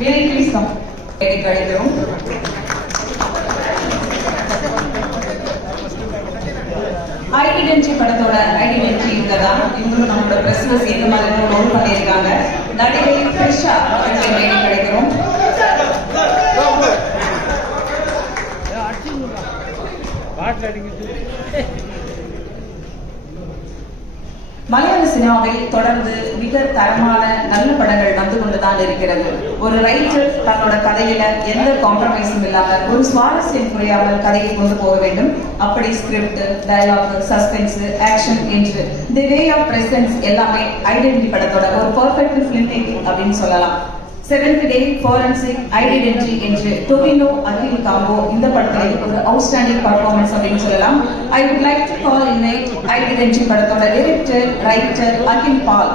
Vinay, please come. கழிக்கிறோம். Identity படத்தோட identity இங்கதான் இன்னும் நம்மளோட பிரஸ்னஸ் இந்த மாதிரி ரோல் பண்ணியிருக்காங்க. நடிகை த்ரிஷா அவர்களை வேண்டி கிடைக்கிறோம். மலையாள சினிமாவில் தொடர்ந்து மிக தரமான நல்ல படங்கள் வந்து கொண்டுதான் இருக்கிறது. ஒரு ரைட்டர் தன்னோட கதையில எந்த காம்ப்ரமைஸும் இல்லாம ஒரு சுவாரஸ்யம் புரியாமல் கதையை கொண்டு போக வேண்டும். அப்படி ஸ்கிரிப்ட், டயலாக், சஸ்பென்ஸ், ஆக்ஷன் என்று தி வே ஆஃப் பிரசன்ஸ் எல்லாமே ஐடென்டி படத்தோட ஒரு பெர்ஃபெக்ட் ஃபிலிம் மேக்கிங் அப்படின்னு சொல்லலாம். செவன்த் டே, ஃபாரன்சிக், ஐடென்டி என்று டொவினோ அகில் காம்போ இந்த படத்தில் ஒரு அவுட்ஸ்டாண்டிங் பர்ஃபார்மன்ஸ் அப்படின்னு சொல்லலாம். I would like to call in identity படத்தோட டைரக்டர், ரைட்டர் அகில் பால்.